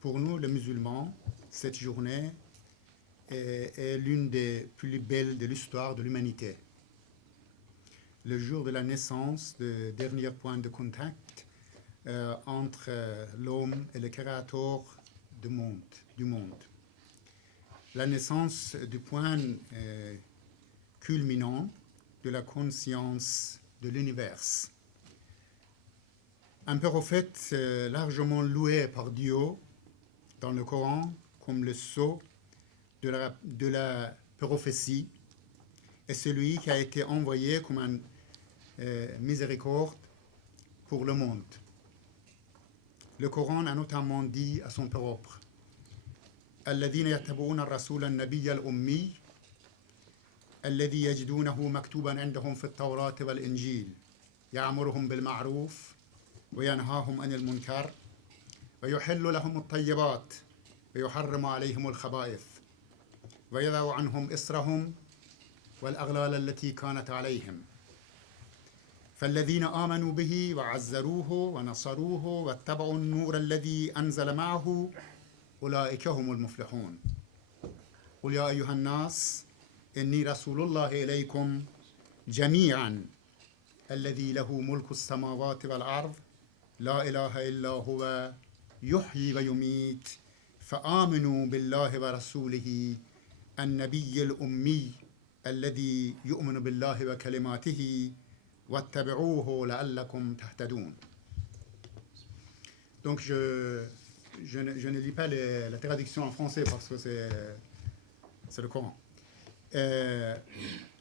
Pour nous, les musulmans, cette journée est l'une des plus belles de l'histoire de l'humanité. Le jour de la naissance, le dernier point de contact entre l'homme et le créateur du monde. La naissance du point culminant de la conscience de l'univers. Un prophète largement loué par Dieu dans le Coran comme le sceau de la prophétie est celui qui a été envoyé comme un miséricorde pour le monde. Le Coran a notamment dit à son propre الذين يتبعون الرسول النبي الأمي الذي يجدونه مكتوبا عندهم في التوراة والإنجيل يأمرهم بالمعروف وينهاهم عن المنكر ويحل لهم الطيبات ويحرم عليهم الخبائث ويضع عنهم إصرهم والأغلال التي كانت عليهم فالذين آمنوا به وعزروه ونصروه واتبعوا النور الذي أنزل معه أولئك هم المفلحون قل يا أيها الناس إني رسول الله إليكم جميعا الذي له ملك السماوات والأرض لا إله إلا هو يحيي ويميت فآمنوا بالله ورسوله النبي الأمي الذي يؤمن بالله وكلماته واتبعوه لعلكم تهتدون. Donc je ne lis pas la traduction en français parce que c'est le Coran.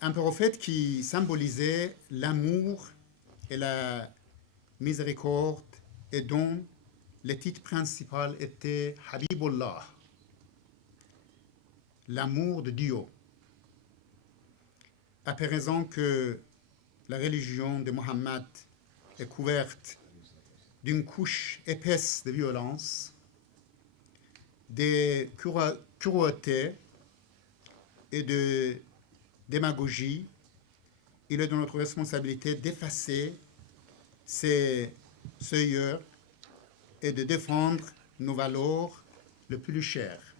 Un prophète qui symbolisait l'amour et la miséricorde et dont le titre principal était Habibullah, l'amour de Dieu. À présent que la religion de Mohammed est couverte d'une couche épaisse de violence, de cruauté et de démagogie, il est de notre responsabilité d'effacer ces seuils et de défendre nos valeurs les plus chères.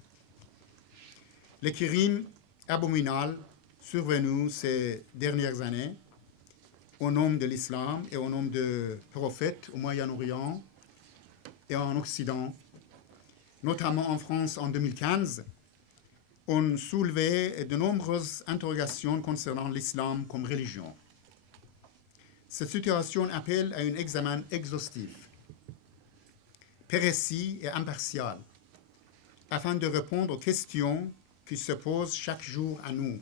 Les crimes abominables survenus ces dernières années au nom de l'islam et au nom de prophètes au Moyen-Orient et en Occident, notamment en France en 2015, ont soulevé de nombreuses interrogations concernant l'islam comme religion. Cette situation appelle à un examen exhaustif, précis et impartial, afin de répondre aux questions qui se posent chaque jour à nous.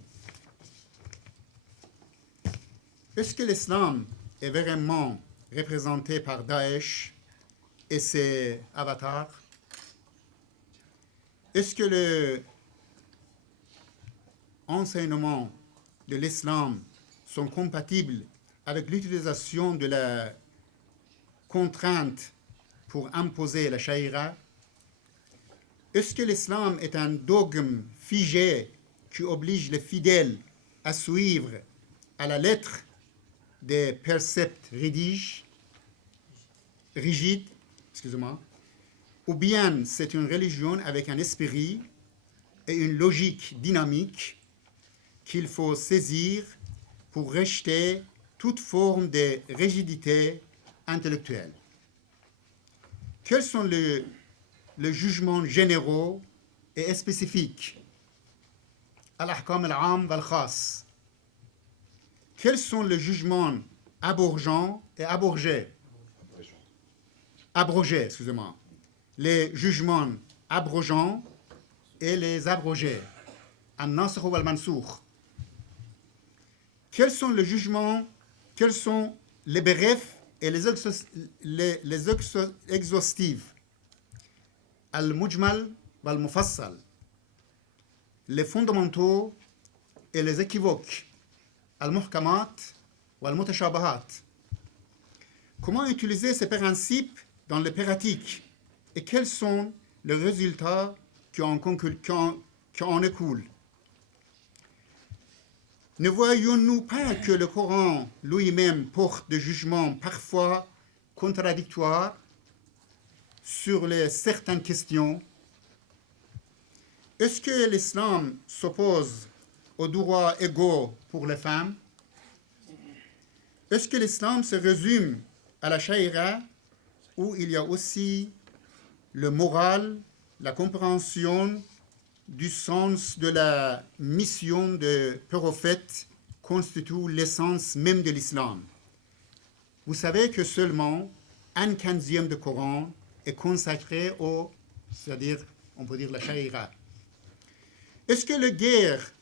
Est-ce que l'islam est vraiment représenté par Daesh et ses avatars? Est-ce que les enseignements de l'islam sont compatibles avec l'utilisation de la contrainte pour imposer la sharia? Est-ce que l'islam est un dogme figé qui oblige les fidèles à suivre à la lettre des préceptes rigides, ou bien c'est une religion avec un esprit et une logique dynamique qu'il faut saisir pour rejeter toute forme de rigidité intellectuelle? Quels sont les jugements généraux et spécifiques? Al-Ahkam al-Am wal-Khas. Quels sont les jugements abrogants et abrogés? Les jugements abrogeants et les abrogés. An-Nasr wal-Mansoukh. Quels sont les jugements, quels sont les brefs et les exhaustifs? Al-Mujmal wal-Mufassal. Les fondamentaux et les équivoques. Al-Muhkamat wal-Mutashabahat. Comment utiliser ces principes dans les pratiques et quels sont les résultats qui en écoulent? Ne voyons-nous pas que le Coran lui-même porte des jugements parfois contradictoires sur certaines questions Est-ce que l'islam s'oppose aux droits égaux pour les femmes? Est-ce que l'islam se résume à la chaïra, où il y a aussi le moral, la compréhension du sens de la mission de prophète constitue l'essence même de l'islam? Vous savez que seulement un quinzième du Coran est consacré au, c'est-à-dire, on peut dire la chaïra. Est-ce que les guerres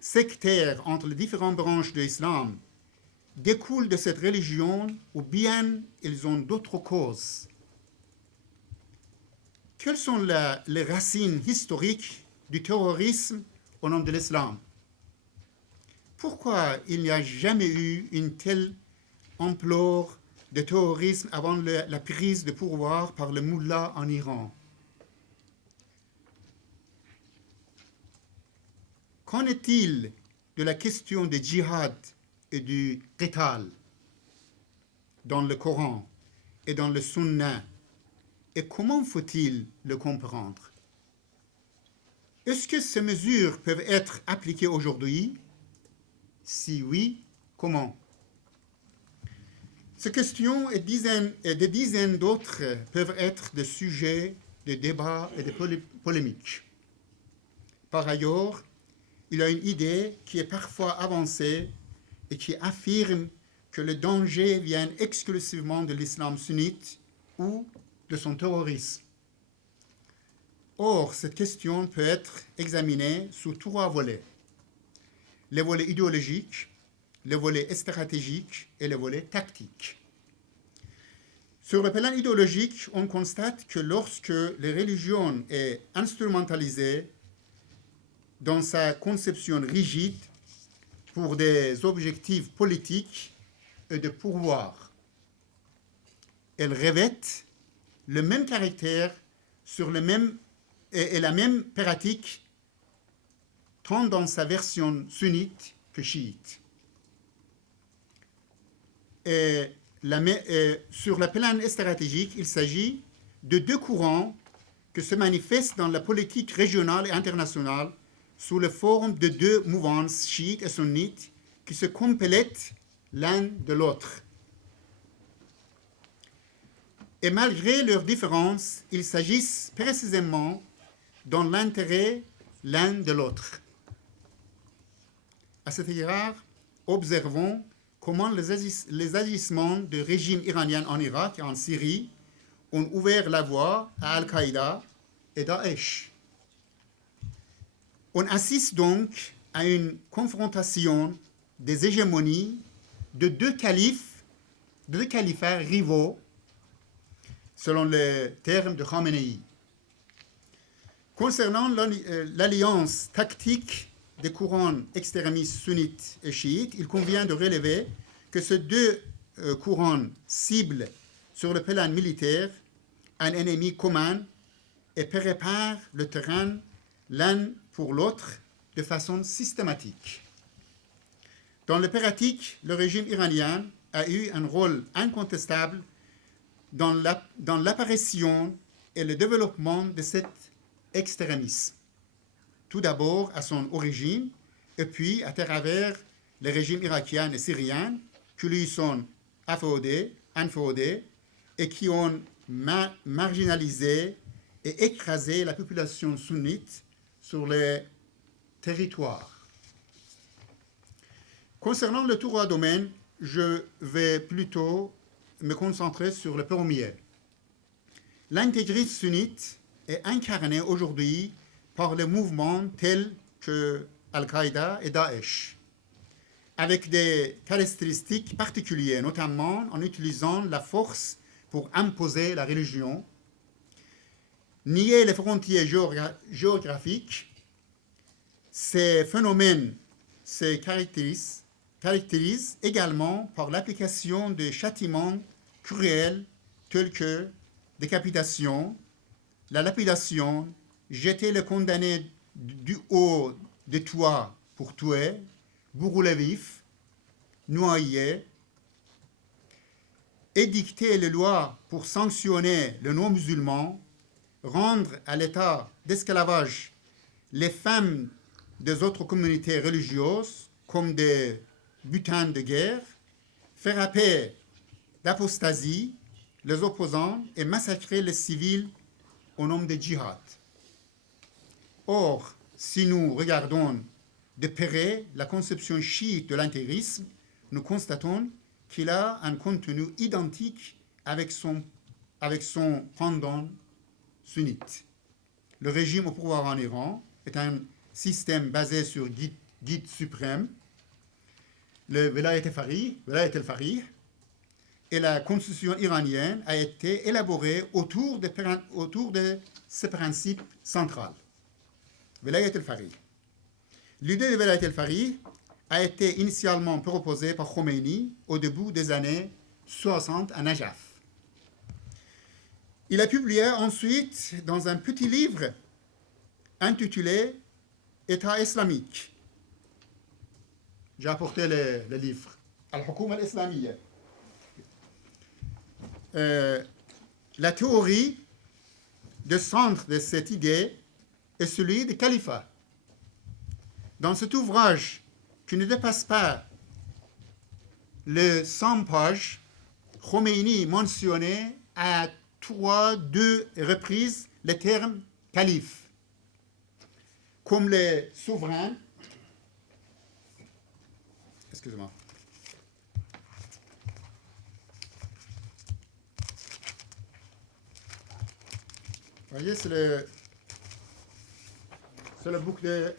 sectaires entre les différentes branches de l'islam découlent de cette religion ou bien ils ont d'autres causes? Quelles sont les racines historiques du terrorisme au nom de l'islam? Pourquoi il n'y a jamais eu une telle ampleur de terrorisme avant la prise de pouvoir par le mullah en Iran? Qu'en est-il de la question du djihad et du qital dans le Coran et dans le Sunna? Et comment faut-il le comprendre? Est-ce que ces mesures peuvent être appliquées aujourd'hui? Si oui, comment? Ces questions et des dizaines d'autres peuvent être des sujets de débat et de polémiques. Par ailleurs, il y a une idée qui est parfois avancée et qui affirme que le danger vient exclusivement de l'islam sunnite ou de son terrorisme. Or, cette question peut être examinée sous trois volets: le volet idéologique, le volet stratégique et le volet tactique. Sur le plan idéologique, on constate que lorsque la religion est instrumentalisée dans sa conception rigide pour des objectifs politiques et de pouvoir, elle revêt le même caractère sur le même, et la même pratique tant dans sa version sunnite que chiite. Sur le plan stratégique, il s'agit de deux courants qui se manifestent dans la politique régionale et internationale sous la forme de deux mouvances chiites et sunnites qui se complètent l'un de l'autre. Et malgré leurs différences, ils s'agissent précisément dans l'intérêt l'un de l'autre. À cet égard, observons comment les agissements du régime iranien en Irak et en Syrie ont ouvert la voie à Al-Qaïda et Daesh. On assiste donc à une confrontation des hégémonies de deux califats rivaux, selon le terme de Khamenei. Concernant l'alliance tactique des courants extrémistes sunnites et chiites, il convient de relever que ces deux courants ciblent sur le plan militaire un ennemi commun et préparent le terrain l'un pour l'autre de façon systématique. Dans le pratique, le régime iranien a eu un rôle incontestable dans l'apparition et le développement de cet extrémisme. Tout d'abord à son origine, et puis à travers les régimes irakiens et syriens qui lui sont inféodés et qui ont marginalisé et écrasé la population sunnite sur les territoires. Concernant le trois domaines, je vais plutôt me concentrer sur le premier. L'intégrisme sunnite est incarné aujourd'hui par les mouvements tels que Al-Qaïda et Daesh, avec des caractéristiques particulières, notamment en utilisant la force pour imposer la religion, nier les frontières géographiques. Ces phénomènes se caractérisent également par l'application de châtiments cruels tels que décapitation, la lapidation, jeter le condamné du haut des toits pour tuer, brûler vif, noyer, édicter les lois pour sanctionner les non-musulmans, rendre à l'état d'esclavage les femmes des autres communautés religieuses comme des butins de guerre, frapper d'apostasie les opposants et massacrer les civils au nom de djihad. Or, si nous regardons de près la conception chiite de l'intégrisme, nous constatons qu'il a un contenu identique avec son pendant sunnite. Le régime au pouvoir en Iran est un système basé sur guide suprême, le Velayat al-Faqih, et la constitution iranienne a été élaborée autour de ce principe central. Velayat al-Faqih. L'idée de Velayat al-Faqih a été initialement proposée par Khomeini au début des années 60 à Najaf. Il a publié ensuite dans un petit livre intitulé État islamique. J'ai apporté le livre. Al-Hukuma al-Islamiyya. La théorie de centre de cette idée est celui du califat. Dans cet ouvrage qui ne dépasse pas les 100 pages, Khomeini mentionnait à 2 reprises le terme calife, comme les souverains. Excusez-moi. Vous voyez, c'est le bouc de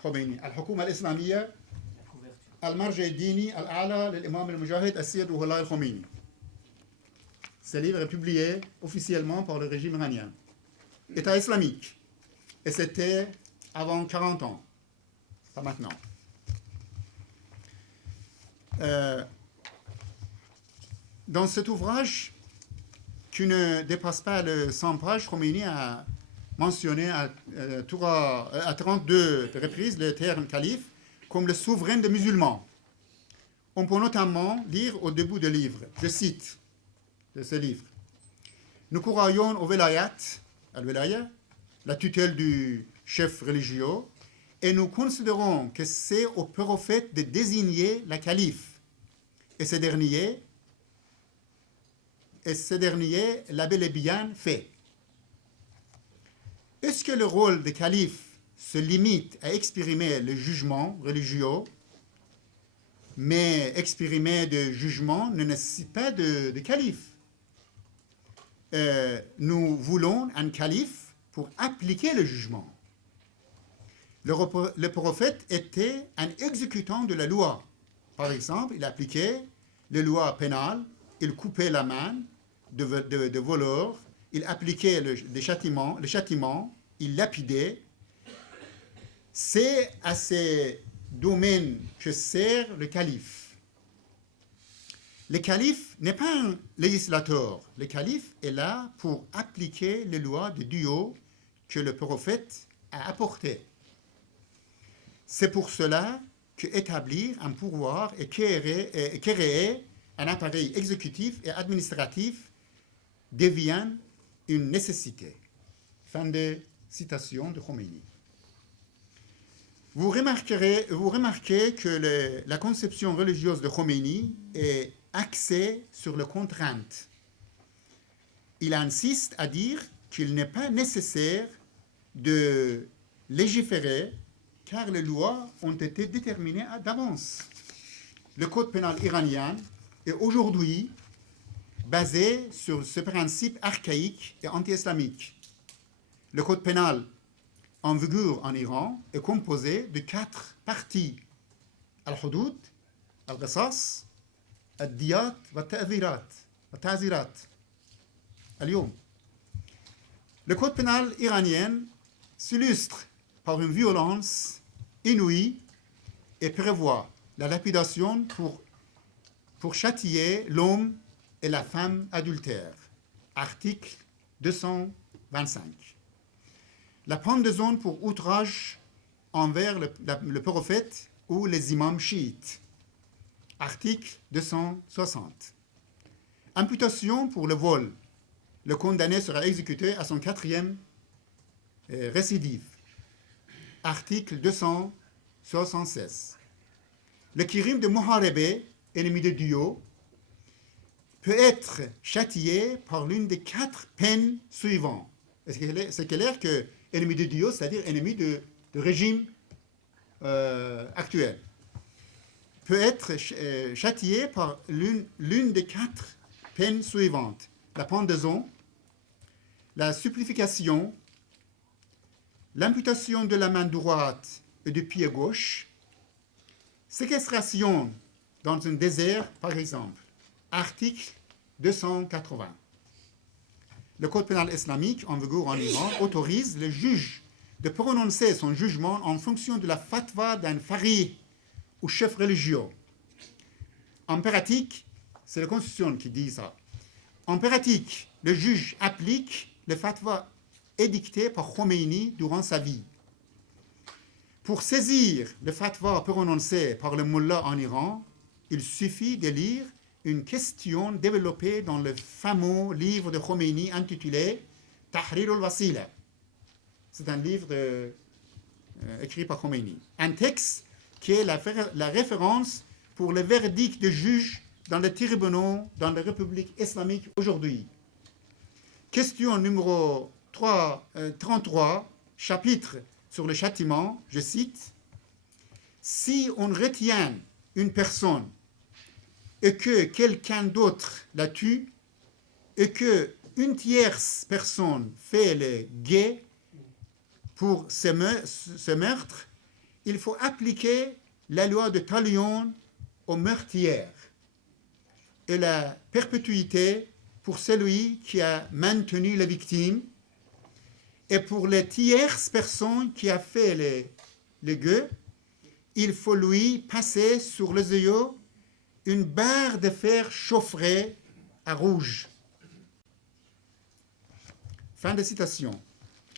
Khomeini. Al-Hukuma al-Islamiyya, Al-Marja al-Dini al-A'la l'imam al-Mujahid al-Sayyid Ruhollah al-Khomeini. Ce livre est publié officiellement par le régime iranien. État islamique. Et c'était avant 40 ans, pas maintenant. Dans cet ouvrage, qui ne dépasse pas le 100 pages, Khomeini a mentionné à 32 reprises le terme calife comme le souverain des musulmans. On peut notamment lire au début du livre, je cite de ce livre: nous croyons au velayat, al-velaya, la tutelle du chef religieux, et nous considérons que c'est au prophète de désigner la calife. Et ce dernier l'a bel et bien fait. Est-ce que le rôle de calife se limite à exprimer le jugement religieux, mais exprimer de jugement ne nécessite pas de calife? Nous voulons un calife pour appliquer le jugement. Le prophète était un exécutant de la loi. Par exemple, il appliquait les lois pénales, il coupait la main de voleurs, il appliquait les châtiments, il lapidait. C'est à ces domaines que sert le calife. Le calife n'est pas un législateur. Le calife est là pour appliquer les lois de Dieu que le prophète a apportées. C'est pour cela qu'établir un pouvoir et créer un appareil exécutif et administratif devient une nécessité. Fin de citation de Khomeini. Vous remarquez que la conception religieuse de Khomeini est axée sur les contraintes. Il insiste à dire qu'il n'est pas nécessaire de légiférer car les lois ont été déterminées d'avance. Le code pénal iranien est aujourd'hui basé sur ce principe archaïque et anti-islamique. Le code pénal en vigueur en Iran est composé de 4 parties: al-hudud, al-qisas, al-diyat, al-ta'zirat. Al-yom. Le code pénal iranien s'illustre par une violence inouïe et prévoit la lapidation pour châtier l'homme et la femme adultère. Article 225. La pendaison pour outrage envers le prophète ou les imams chiites. Article 260. Imputation pour le vol. Le condamné sera exécuté à son 4e récidive. article 276. Le kirim de Muharebe, ennemi de Dieu, peut être châtié par l'une des 4 peines suivantes. C'est clair que ennemi de Dieu, c'est-à-dire ennemi de régime actuel, peut être châtié par l'une des 4 peines suivantes. La pendaison, la supplication, l'amputation de la main droite et du pied gauche, séquestration dans un désert, par exemple. Article 280. Le code pénal islamique en vigueur en Iran autorise le juge de prononcer son jugement en fonction de la fatwa d'un faqih ou chef religieux. En pratique, c'est la Constitution qui dit ça. En pratique, le juge applique le fatwa édicté par Khomeini durant sa vie. Pour saisir le fatwa prononcé par le mullah en Iran, il suffit de lire une question développée dans le fameux livre de Khomeini intitulé Tahrir al-Wasila. C'est un livre écrit par Khomeini. Un texte qui est la référence pour le verdict de juge dans les tribunaux dans la République islamique aujourd'hui. Question numéro 33, chapitre sur le châtiment, je cite, « Si on retient une personne et que quelqu'un d'autre la tue et qu'une tierce personne fait le guet pour ce meurtre, il faut appliquer la loi de Talion aux meurtrières et la perpétuité pour celui qui a maintenu la victime et pour les tierces personnes qui a fait le guet, il faut lui passer sur les yeux une barre de fer chaufferée à rouge. » Fin de citation.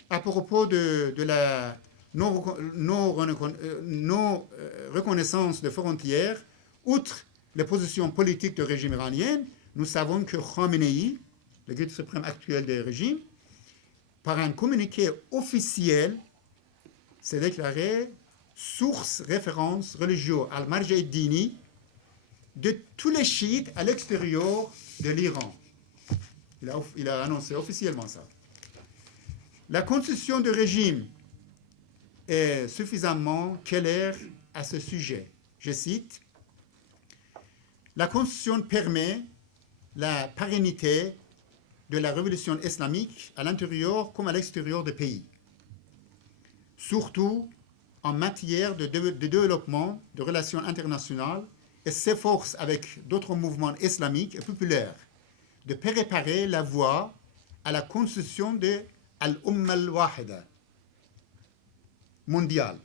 À propos de la non-reconnaissance de frontières, outre les positions politiques du régime iranien, nous savons que Khamenei, le guide suprême actuel du régime, par un communiqué officiel, s'est déclaré source référence religieuse al-Marja ad-Dini de tous les chiites à l'extérieur de l'Iran. Il a annoncé officiellement ça. La constitution du régime est suffisamment claire à ce sujet. Je cite, « La constitution permet la pérennité de la révolution islamique à l'intérieur comme à l'extérieur du pays, surtout en matière de développement de relations internationales et s'efforce avec d'autres mouvements islamiques et populaires de préparer la voie à la constitution de Al-Umma al-Wahida mondiale.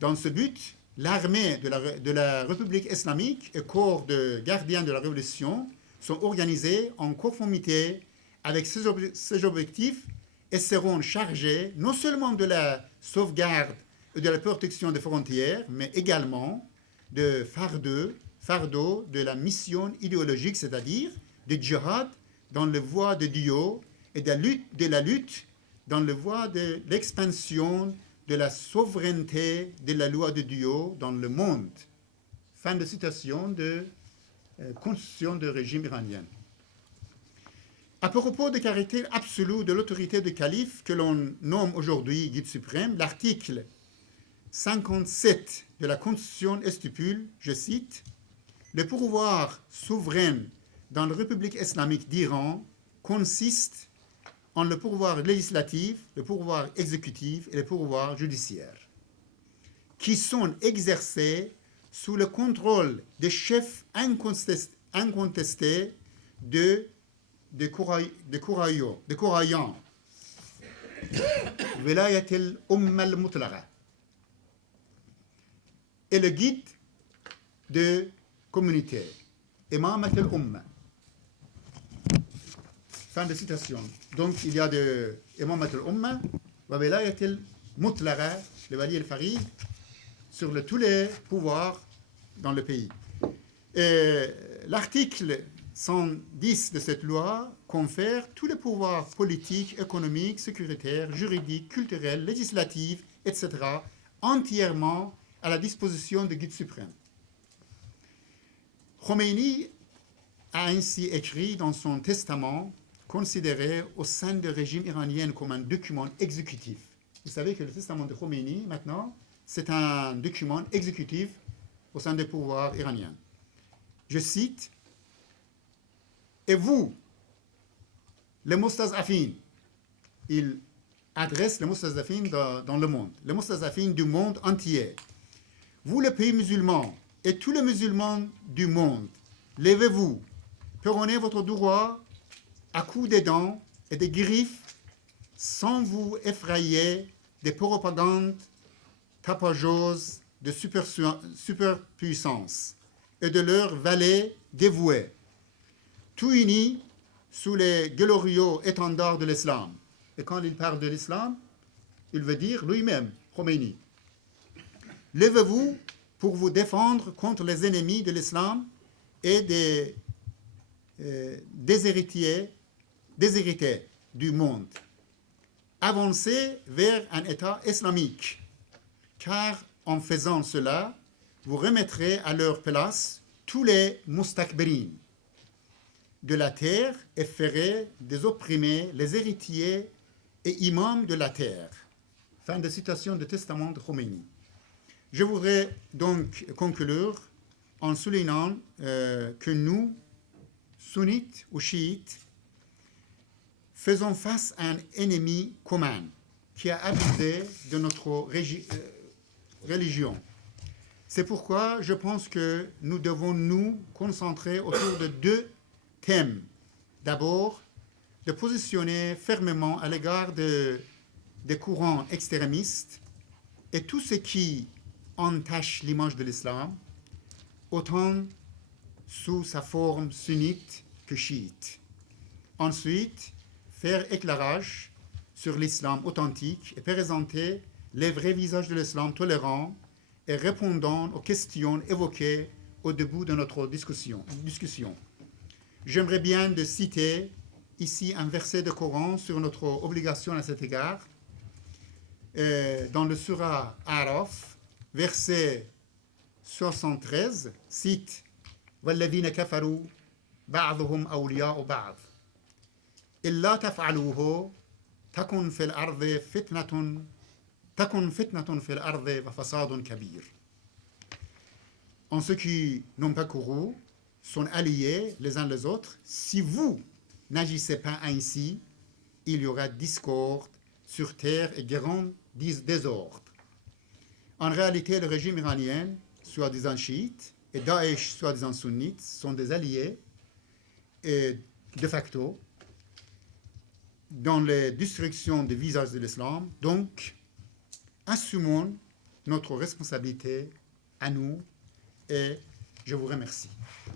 Dans ce but, l'armée de la République islamique et corps de gardiens de la révolution sont organisés en conformité avec ces objectifs et seront chargés non seulement de la sauvegarde et de la protection des frontières, mais également de fardeau de la mission idéologique, c'est-à-dire du djihad dans le voie de Dieu et de la lutte dans le voie de l'expansion de la souveraineté de la loi de Dieu dans le monde. Fin de citation de constitution du régime iranien. À propos du caractère absolu de l'autorité du calife que l'on nomme aujourd'hui guide suprême, l'article 57 de la Constitution stipule, je cite, « Le pouvoir souverain dans la République islamique d'Iran consiste en le pouvoir législatif, le pouvoir exécutif et le pouvoir judiciaire, qui sont exercés sous le contrôle des chefs incontestés de croyants, Velayat al-Umma al-Mutlaqa, et le guide de communauté, Imamat al-Umma. » Fin de citation. Donc, il y a de Imamat al-Umma, wa Velayat al-Mutlaqa, le Wali al-Farid, sur tous les pouvoirs dans le pays. Et l'article 110 de cette loi confère tous les pouvoirs politiques, économiques, sécuritaires, juridiques, culturels, législatifs etc., entièrement à la disposition du guide suprême. Khomeini a ainsi écrit dans son testament, considéré au sein du régime iranien comme un document exécutif. Vous savez que le testament de Khomeini, maintenant, c'est un document exécutif au sein du pouvoir iranien. Je cite, « Et vous, les Mustazafines », il adresse les Mustazafines dans le monde, les Mustazafines du monde entier. « Vous, les pays musulmans, et tous les musulmans du monde, levez-vous, prenez votre droit à coups de dents et des griffes sans vous effrayer des propagandes tapageuses de superpuissance et de leurs valets dévoués, tout unis sous les glorieux étendards de l'islam. » Et quand il parle de l'islam, il veut dire lui-même, Khomeini. « Levez-vous pour vous défendre contre les ennemis de l'islam et des déshérités du monde. Avancez vers un État islamique, car en faisant cela, vous remettrez à leur place tous les mustakbirin de la terre et ferez des opprimés les héritiers et imams de la terre. » Fin de citation du testament de Khomeini. Je voudrais donc conclure en soulignant que nous, sunnites ou chiites, faisons face à un ennemi commun qui a abusé de notre religion. C'est pourquoi je pense que nous devons nous concentrer autour de deux thèmes. D'abord, de positionner fermement à l'égard des courants extrémistes et tout ce qui entache l'image de l'islam, autant sous sa forme sunnite que chiite. Ensuite, faire éclairage sur l'islam authentique et présenter les vrais visages de l'islam tolérant et répondant aux questions évoquées au début de notre discussion. J'aimerais bien de citer ici un verset de Coran sur notre obligation à cet égard. Dans le Surah Araf, verset 73, cite « وَالَّذِينَ كَفَرُوا بَعْضُهُمْ أَوْلِيَاءُ بَعْضٍ إِلَّا تَفْعَلُوهُ تَكُنْ فِي الْأَرْضِ فِي الْأَرْضِ وَفَسَادٌ كَبِيرٌ » En ceux qui n'ont pas couru sont alliés les uns les autres. Si vous n'agissez pas ainsi, il y aura discorde sur terre et grand désordre. En réalité, le régime iranien, soi-disant chiite, et Daesh, soi-disant sunnite, sont des alliés et de facto dans les destructions des visages de l'islam. Donc, assumons notre responsabilité à nous et je vous remercie.